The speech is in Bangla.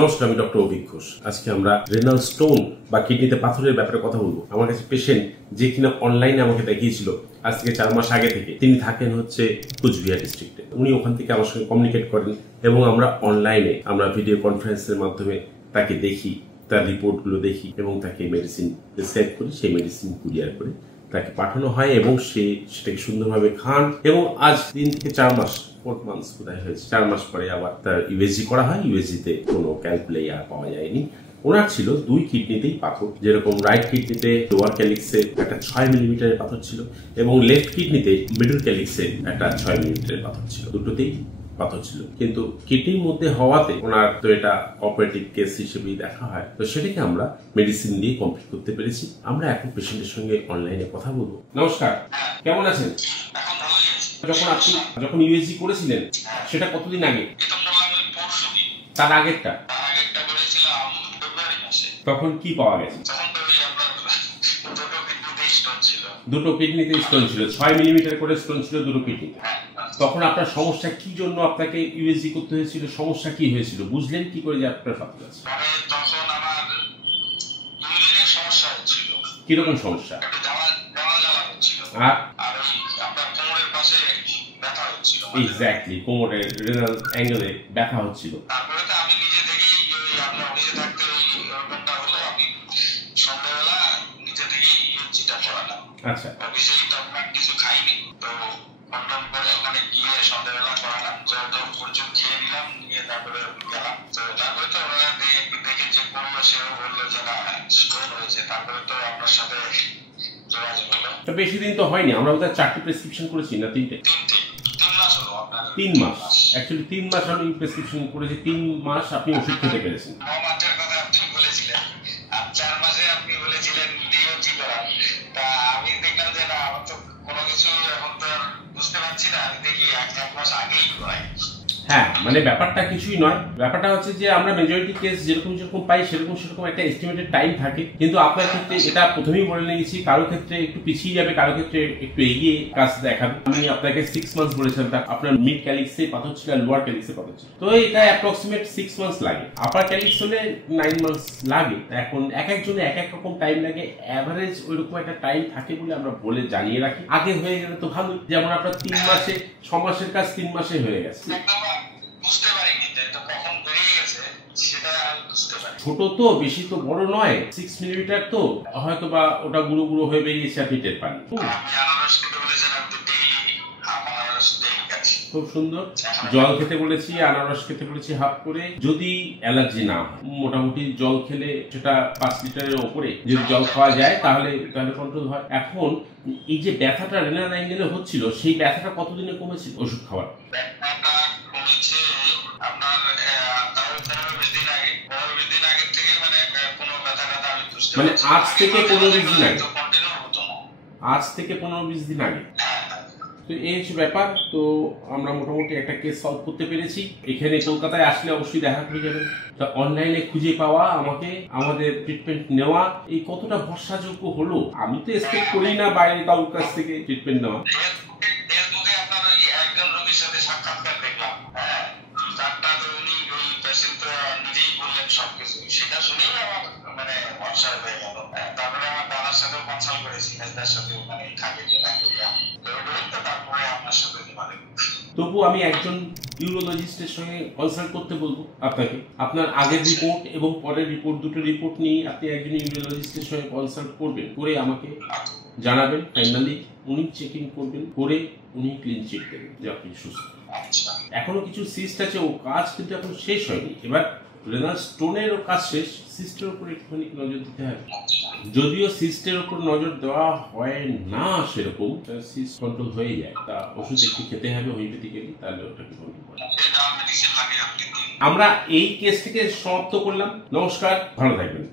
নমস্কার, আমি ডক্টর অভিক ঘোষ। আজকে আমরা রেনাল স্টোন বা কিডনিতে পাথরের ব্যাপারে কথা বলবো। আমার কাছে পেশেন্ট যে কিনা অনলাইনে আমাকে দেখিয়েছিল আজ থেকে 4 মাস আগে থেকে, তিনি থাকেন হচ্ছে কুচবিহার ডিস্ট্রিক্টে। উনি ওখান থেকে আমার সঙ্গে কমিউনিকেট করেন এবং আমরা অনলাইনে ভিডিও কনফারেন্সের মাধ্যমে তাকে দেখি, তার রিপোর্টগুলো দেখি এবং তাকে মেডিসিন প্রেসক্রাইব করি। সেই মেডিসিন কুরিয়ার করে তাকে পাঠানো হয় এবং সে সেটাকে সুন্দরভাবে খান এবং আজ 3 থেকে 4 মাস 4 মান্থস বোধহয় হয়েছে। 4 মাস পরে আবার তার ইউএসজি করা হয়। ইউএসজিতে কোনো ক্যালকুলেই আর পাওয়া যায়নি। ওনার ছিল 2 কিডনিতেই পাথর, যেরকম রাইট কিডনিতে লোয়ার ক্যালিক্সে একটা 6 মিলিমিটারের পাথর ছিল এবং লেফট কিডনিতে মিডল ক্যালিক্সে একটা 6 মিলিমিটারের পাথর ছিল। দুটোতেই পাথর ছিল, কিন্তু কিডনির মধ্যে হওয়াতে ওনার তো এটা অপারেটিভ কেস হিসেবেই দেখা হয়। তো সেটাকে আমরা মেডিসিন দিয়ে কমপ্লিট করতে পেরেছি। আমরা এখন পেশেন্টের সঙ্গে অনলাইনে কথা বলবো। নমস্কার, কেমন আছেন? যখন ইউএসজি করেছিলেন সেটা কতদিন আগে? তার আগেরটা তখন কি পাওয়া গেছে? দুটো কিডনিতে স্টোন ছিল, 6 মিলিমিটার করে স্টোন ছিল দুটো কিডনিতে। তখন আপনার সমস্যা কি জন্য আপনাকে ইউএসজি করতে হয়েছিল? সমস্যা কি হয়েছিল? বুঝলেন কি করে যে আপনার পাথর আছে? তখন আমার ইউরিনের সমস্যা হচ্ছিল। কিরকম সমস্যা? জ্বালা হচ্ছিল আর আপনার কোমরের পাশে ব্যথা হচ্ছিল। এক্স্যাক্টলি, কোমরের রেনাল অ্যাঙ্গেলে ব্যথা হচ্ছিল। তারপরে তো আমি নিজে থেকেই আপনার অফিসে থাকতে ওরকমটা হলো, আমি সন্ধ্যাবেলা নিজে থেকেই ইউজিটা করালাম। আচ্ছা, অফিসে তখন কিছু খাইনি, তো কন্ডম করে ওখানে গিয়ে সন্ধ্যাবেলা করালাম। জল প্রচুর খেয়ে নিলাম, নিয়ে তারপরে গেলাম। তো তারপরে তো ওরা দেখে যে করলো, সেও বললো যে না স্টোন হয়েছে। তারপরে তো আপনার সাথে যোগাযোগ হলো। তো বেশি দিন তো হয়নি, আমরা বোধহয় 4টে প্রেসক্রিপশন করেছি না 3টে? 3 মাস হলো আপনার। 3 মাস, অ্যাকচুয়ালি 3 মাস আমি প্রেসক্রিপশন করেছি। 3 মাস আপনি ওষুধ খেতে পেরেছেন। 9 মাসের কথা আপনি বলেছিলেন, আর 4 মাসে আপনি বলেছিলেন ডিওজি করা। তা আমি দেখলাম যে না, আমার তো কোনো কিছু এখন তো বুঝতে পারছি না। আমি দেখি 1 মাস আগেই করাই। হ্যাঁ, মানে ব্যাপারটা কিছুই নয়। ব্যাপারটা হচ্ছে যে আমরা মেজরিটি কেস যেরকম পাই সেরকম একটা এস্টিমেটেড টাইম থাকে, কিন্তু আপনার ক্ষেত্রে এটা প্রথমেই বলে নিয়েছি, কারো ক্ষেত্রে একটু পিছিয়ে যাবে, কারো ক্ষেত্রে একটু এগিয়ে কাজ দেখাবে। আমি আপনাকে 6 মান্থস বলেছিলাম, আপনার মিড ক্যালিক্সে পাথর ছিল আর লোয়ার ক্যালিক্সে পাথর ছিল। তো এটা অ্যাপ্রক্সিমেট 6 মান্থস লাগে। আপার ক্যালিক্স হলে 9 মান্থস লাগে। এখন এক একজনে এক এক রকম টাইম লাগে, অ্যাভারেজ ওইরকম একটা টাইম থাকে বলে আমরা বলে জানিয়ে রাখি। আগে হয়ে গেলে তো ভালো, যেমন আপনার 3 মাসে 6 মাসের কাজ 3 মাসে হয়ে গেছে। বুঝতে পারিনি যে এটা কখন বেরিয়ে গেছে, সেটা বুঝতে পারি। ছোট তো, বেশি তো বড় নয়, 6 মিলিমিটার, তো হয়তো বা ওটা গুঁড়ো গুঁড়ো হয়ে বেরিয়েছে, আপনি টের পান। আমি আনারস খেতে বলেছেন, আপনি ডেইলি আনারস ডেইলি খাচ্ছি। খুব সুন্দর। জল খেতে বলেছি, আনারস খেতে বলেছি হাফ করে। যদি অ্যালার্জি না হয়, মোটামুটি জল খেলে সেটা 5 লিটারের ওপরে যদি জল খাওয়া যায় তাহলে কন্ট্রোল হয়। এখন এই যে ব্যথাটা রেনাল অ্যাঙ্গেলে হচ্ছিল, সেই ব্যথাটা কতদিনে কমেছে ওষুধ খাওয়ার? ব্যথাটা কমেছে আপনার তাও 15-20 দিন আগে। 15-20 দিন আগে থেকে মানে কোনো ব্যথা আমি বুঝতে পারছি। মানে আজ থেকে 15-20 দিন আগে? তো কন্টিনিউ হতো না। আজ থেকে 15-20 দিন আগে। তো এই হচ্ছে ব্যাপার। তো আমরা মোটামুটি একটা কেস সলভ করতে পেরেছি। এখানে কলকাতায় আসলে অবশ্যই দেখা করে যাবেন। তা অনলাইনে খুঁজে পাওয়া, আমাদের ট্রিটমেন্ট নেওয়া, এই কতটা ভরসাযোগ্য হলো। আমি তো এক্সপেক্ট করি না বাইরে কারোর কাছ থেকে ট্রিটমেন্ট নেওয়া। ফেসবুকে আপনার ওই একজন রোগীর সাথে সাক্ষাৎকার দেখলাম। হ্যাঁ, তারটা তো উনি ওই পেশেন্ট নিজেই বললেন সবকিছু। সেটা শুনেই আমার মানে ভরসা হয়ে গেল। তারপরে আমার দাদার সাথেও কনসাল্ট করেছি, মেজদার সাথেও, মানে থাকে যে ব্যাকটেরিয়া। তারপরে আপনার সাথে যোগাযোগ। তবু আমি একজন ইউরোলজিস্টের সঙ্গে কনসাল্ট করতে বলবো আপনাকে। আপনার আগের রিপোর্ট এবং পরের রিপোর্ট, দুটো রিপোর্ট নিয়ে আপনি একজন ইউরোলজিস্টের সঙ্গে কনসাল্ট করবেন, করে আমাকে জানাবেন। ফাইনালি উনি চেকিং করবেন, করে উনি ক্লিন চিট দেবেন যে আপনি সুস্থ। এখনো কিছু সিস্ট আছে, ও কাজ কিন্তু এখন শেষ হয়নি। এবার রেনাল স্টোনেরও কাজ শেষ, সিস্টের উপর একটুখানি নজর দিতে হবে। যদিও সিস্টের উপর নজর দেওয়া হয় না সেরকম, সিস্ট কন্ট্রোল হয়ে যায়, তা ওষুধ একটু খেতে হবে হোমিওপ্যাথিক্যালি, তাহলে ওটাকে কন্ট্রোল করে। আমরা এই কেস থেকে সমাপ্ত করলাম। নমস্কার, ভালো থাকবেন।